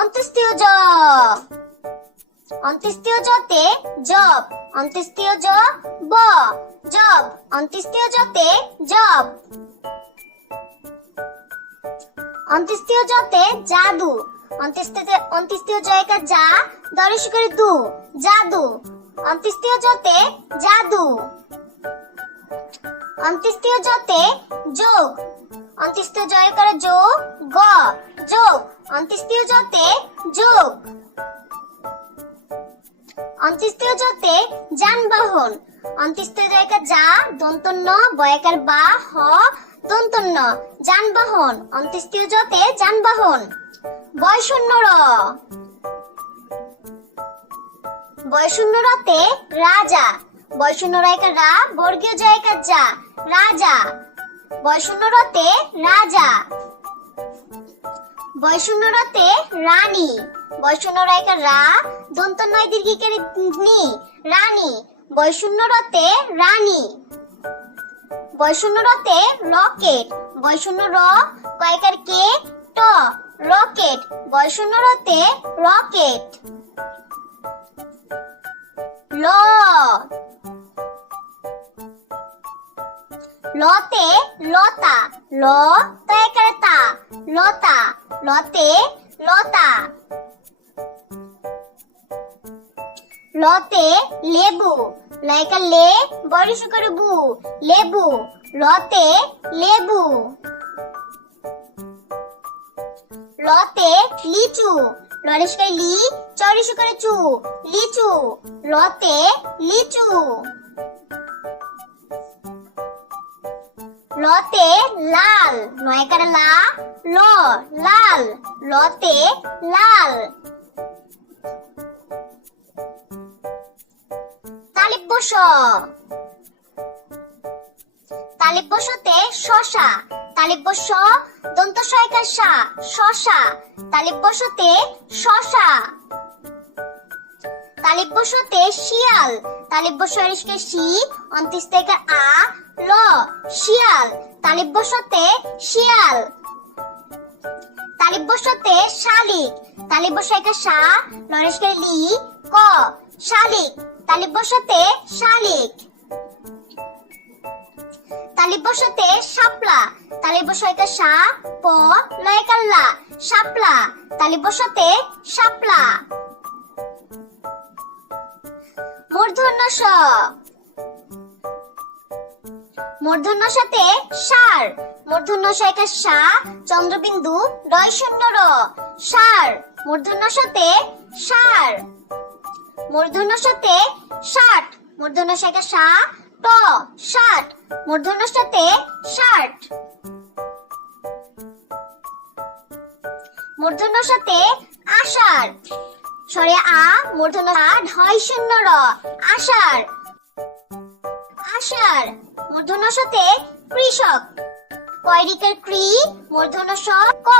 অন্ত্যেষ্টিয় জ। অন্ত্যেষ্টিয় জতে জব অন্ত্যেষ্টিয় জ ব জব অন্ত্যেষ্টিয় জতে জব অন্ত্যেষ্টিয় জতে জাদু অন্ত্যেষ্টিয় অন্ত্যেষ্টিয় জয়কা যা দরিশ করে দু, জাদু। অন্ত্যেষ্টিয় জতে জাদু। অন্ত্যেষ্টিয় জতে যোগ, অন্ত্যেষ্টিয় জয় করে যো গ। যোগ। অন্ত্যেষ্টিয় জতে যোগ। অন্ত্যেষ্টিয় জতে যানবাহন। অন্ত্যেষ্টিয় জয়কার যা দন্তন্য, বয়কার বা হ, দন্তন্য। যানবাহন। অন্ত্যেষ্টিয় জতে যানবাহন। বয়শূন্য র বয়শূন্য রতে রাজা। বয়শূন্য রয়কার রা, বর্গীয় জয়কার যা, রাজা। বয়শূন্য রতে রাজা। বয়শূন্য রতে রানী। বয়শূন্য রায়কার রা, দন্ত নয় দীর্ঘিকের নি, রানী। বয়শূন্য রতে রানী। বয়শূন্য রতে রকেট। বয়শূন্য র, কয়কার কে, ট, রকেট। বয়শূন্য রতে রকেট। ল। লতে লতা। ল তয়কার লতা, লতে লতা। লতে, লেবু লাইকা লে, বড় করে বু, লেবু। লতে লেবু। লতে, লিচু লরেশ লি চরিশ করে চু, লিচু। লতে, লিচু। লতে লাল নয়কার লা, ল, লাল লতে লাল। তালিব বসতে শশা বস দন্ত সয়কার সা শশা। তালিব বসতে শশা। তালিব বসতে শিয়াল তালিব বসরিশকে শি অন্তিস্তেকার আ ল শিয়াল। তালিব বসতে শিয়াল। তালিব বসতে শালিক। তালিব বসাইকা সা লরেশকে লি, ক, শালিক। তালিব বসতে শালিক। তালিব বসতে শাপলা। তালিব বসাইকা সা, প লয়কাল্লা শাপলা। তালিব বসতে শাপলা। মূর্ধন্য স। মূর্ধন্য সাথে সার। মূর্ধন্য সাইকা সা, চন্দ্রবিন্দু, রয় শূন্য র। সার। মূর্ধন্য সাথে সার। মূর্ধন্য সাথে ষাট। মূর্ধন্য সাইকা সা, ট, ষাট। মূর্ধন্য সাথে ষাট। মূর্ধন্য সাথে আষাঢ়। সরে, আ মূর্ধন্য আ ঢয় শূন্য র আষাঢ়। আষাঢ়। মূর্ধন্য সাথে কৃষক। কয়রিকার কৃ মূর্ধন্য স ক,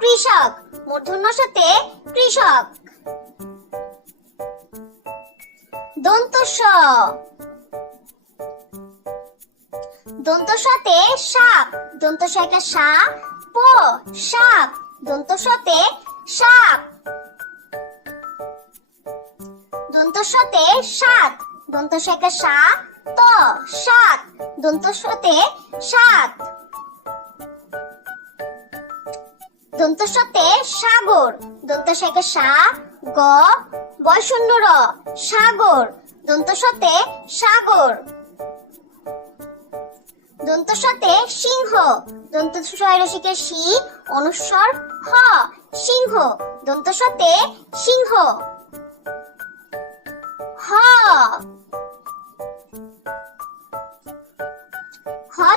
কৃষক। মূর্ধন্য সাথে কৃষক। দন্ত স দন্ত সাথে সাপ। দন্ত সাইকা সা, প, সাপ। দন্ত সাথে সাপ। দন্ত সাথে সাত। দন্ত সাইকা সা, ত। সাত দন্ত সাথে সাত। দন্ত সাথে সাগর। দন্ত সাইকা সা, গ বয়শূন্য র, সাগর। দন্ত সাথে সাগর। দন্ত সাথে সিংহ। দন্ত রসিকে সি, অনুস্বর হ, সিংহ। দন্ত সাথে সিংহ। হ।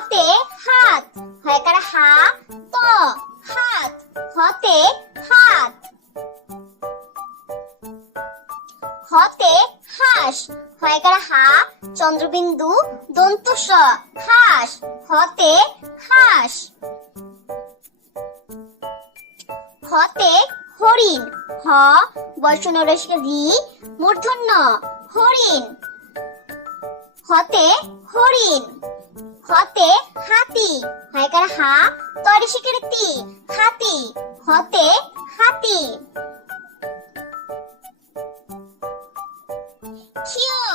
হতে হাত। হয়কার হা, ত, হাত। হতে হাত। হতে হাঁস। হয়কার হা, চন্দ্রবিন্দু দন্ত স হাঁস। হতে হাঁস। হতে হরিণ। হ বৈষ্ণব রি মূর্ধন্য, হরিণ। হতে হরিণ। হতে হাতি, হয়কার হা তরিশিকের তি, হাতি, হতে হাতি। খিও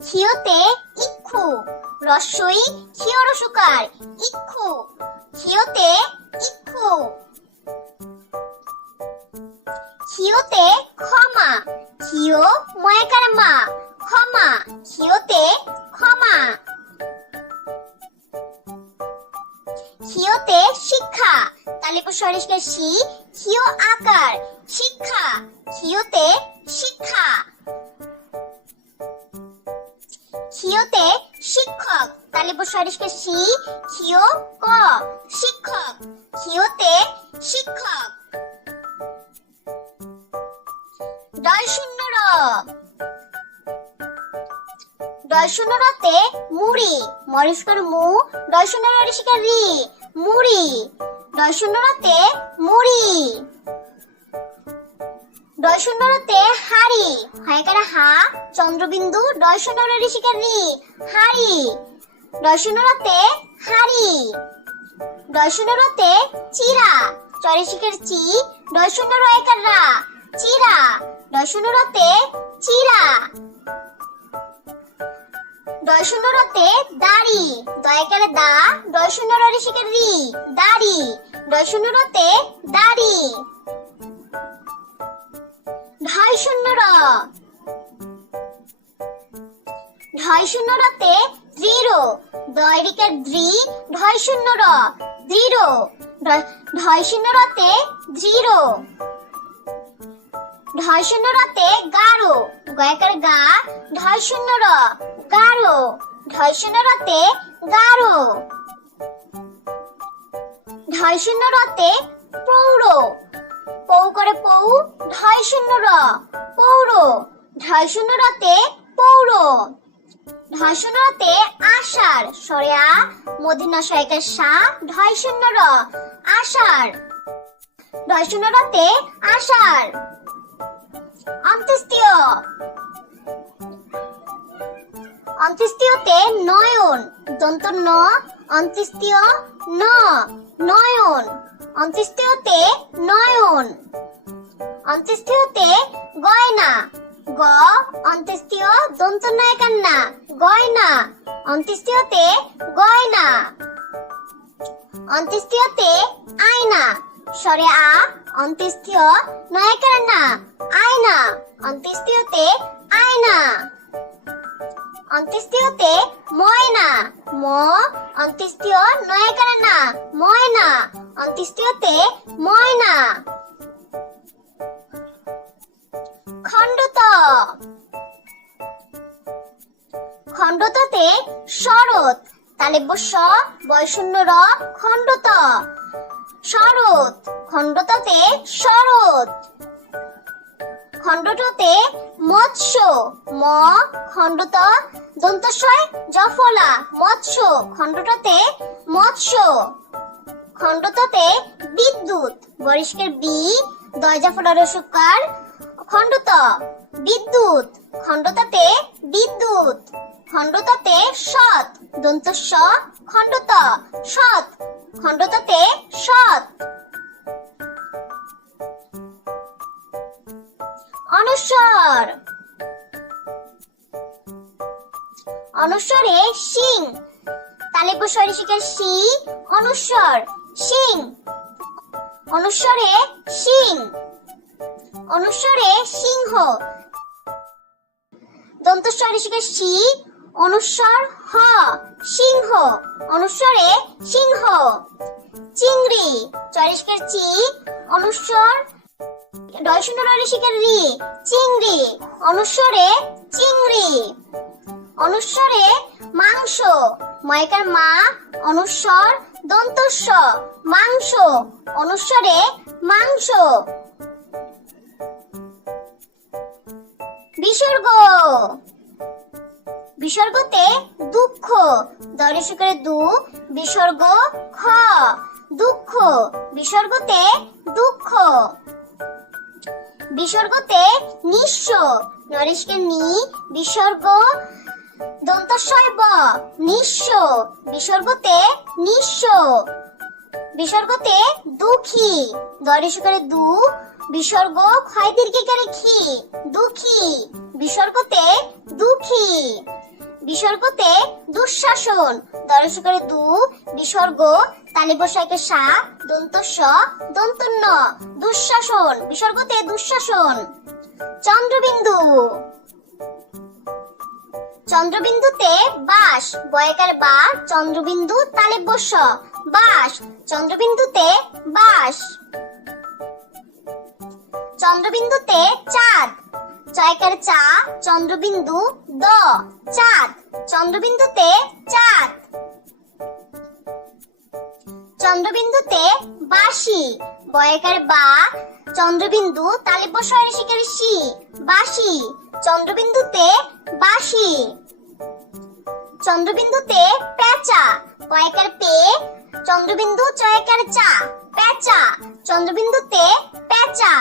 খিওতে ইক্ষু রস্বই খিও রসুকার, ইক্ষু। খিওতে ইক্ষু। খিওতে ক্ষমা খিও ময়কার মা ক্ষমা খিওতে ক্ষমা। খিওতে শিক্ষা তালিপুর সরিষ্কার শি খিও আকার, শিক্ষা খিওতে শিক্ষা। খিওতে শিক্ষক তালিপুর সরিষ্কার শি খিও ক, শিক্ষক। খিওতে শিক্ষক। ডয় শূন্য র। ডয় শূন্য রতে মুড়ি মরিষ্কার মু ডয় শূন্য রিষ্কার রি, মুড়ি ডয় শূন্য রতে মুড়ি ডয় শূন্য রতে হাড়ি, হয়কার হা, চন্দ্রবিন্দু ডয় শূন্য ঋষিকার রি, হাড়ি ডয় শূন্য রতে হাড়ি ডয় শূন্য রতে চিরা চরিশিকের চি ডয় শূন্য রয়কার রা, চিরা ডয় চিরা। ডয় শূন্য রতে দাড়ি দয়াকারে দা ডয় শূন্য ঋষিকের রি দাড়ি ডয় শূন্য দাড়ি। ঢয় শূন্য র ঢয় শূন্য রতে দৃঢ়। দয়রিকার দ্রি ঢয় শূন্য র দৃঢ়। ঢয় শূন্য রতে দৃঢ়। ঢয় শূন্য রতে গাঢ় গয়কার গা ঢয় শূন্য র গাঢ় ঢয় শূন্য রতে গাঢ় ঢয় শূন্য রতে প্রৌঢ় পৌ করে পৌ ঢয় শূন্য র পৌর। ঢয় শূন্য রতে পৌর। ঢয় শূন্য রতে আষাঢ়। সরে আ মধিনা সয়কের সা ঢয় শূন্য র আষাঢ়। ঢয় শূন্য রতে আষাঢ়। অন্ত্যেষ্টিয়। অন্ত্যেষ্টিয়তে নয়ন। দন্ত ন, অন্ত্যেষ্টিয় ন, নয়ন। অন্ত্যেষ্টিয়তে নয়ন। অন্ত্যেষ্টিয়তে গয়না। গ, অন্ত্যেষ্টিয় দন্ত নয়কার না গয়না। অন্ত্যেষ্টিয়তে গয়না। অন্ত্যেষ্টিয়তে আয়না। সরে আ, অন্ত্যেষ্টিয় নয়কার না আয়না। অন্ত্যেষ্টিয়তে আয়না। অন্ত্যেষ্টিয়তে ময়না। ম, অন্ত্যেষ্টিয় নয়কার না ময়না। অন্ত্যেষ্টিয়তে ময়না। খণ্ডত। খণ্ডততে শরৎ। তালেব্য স বয়শূন্য র, খণ্ডত। শরৎ। খণ্ডততে শরৎ। খণ্ডটতে মৎস্য। ম, খণ্ডত দন্তস্বয় জফলা। মৎস্য, খণ্ডটতে মৎস্য। খণ্ডততে বিদ্যুৎ। বরিষ্কার বি দয়জাফলার সুকার। খণ্ডত বিদ্যুৎ। খণ্ডতাতে বিদ্যুৎ। খণ্ডতাতে সৎ। দন্ত স খণ্ডত সৎ। খণ্ডতাতে সৎ। অনস্বর অনস্বরে সিং তালেব্য সরিষিকার সি অনুস্বর সিং অনুস্বরে সিং অনুস্বরে সিংহ। দন্তস্বর ঋষিকের সি অনুস্বর হ, সিংহ। অনুস্বরে সিংহ। চিংড়ি, চরিষ্কের চি, অনুস্বর ঋষিকের রি, চিংড়ি। অনুস্বরে চিংড়ি। অনুস্বরে মাংস। ময়কার মা, অনুস্বর দন্তস্ব, মাংস। অনুস্বরে মাংস। বিসর্গ। বিসর্গতে দুঃখ, দরিশুকের দু, বিসর্গ, খ। দুঃখ, বিসর্গতে দুঃখ। বিসর্গতে নিঃস্ব, নরেশকে নি, বিসর্গ। দন্তস্বয় ব, নিঃস্ব, বিসর্গতে নিঃস্ব। বিসর্গতে দুঃখী দরিসকারে দু, বিসর্গ ক্ষয় দীর্ঘিকারে খি দুঃখী। বিসর্গতে দুঃখী। বিসর্গতে দুঃশাসন। দরসকারে দু, বিসর্গ তালি বসাইকে সা দন্ত স দন্ত ন দুঃশাসন, বিসর্গতে দুঃশাসন। চন্দ্রবিন্দু। চন্দ্রবিন্দুতে বাস, বয়কার বা, চন্দ্রবিন্দু তালে বস বাস, চন্দ্রবিন্দুতে বাস। চন্দ্রবিন্দুতে চাঁদ। জয়কার চা, চন্দ্রবিন্দু দ, চাঁদ। চন্দ্রবিন্দুতে চাঁদ। চন্দ্রবিন্দুতে বাসি বয়কার বা, চন্দ্রবিন্দু তালিব্য শহরে শিকারে সি বাসি চন্দ্রবিন্দুতে বাসি চন্দ্রবিন্দুতে পেঁচা কয়েকার পে, চন্দ্রবিন্দু চয়কার চা পেঁচা চন্দ্রবিন্দুতে পেঁচা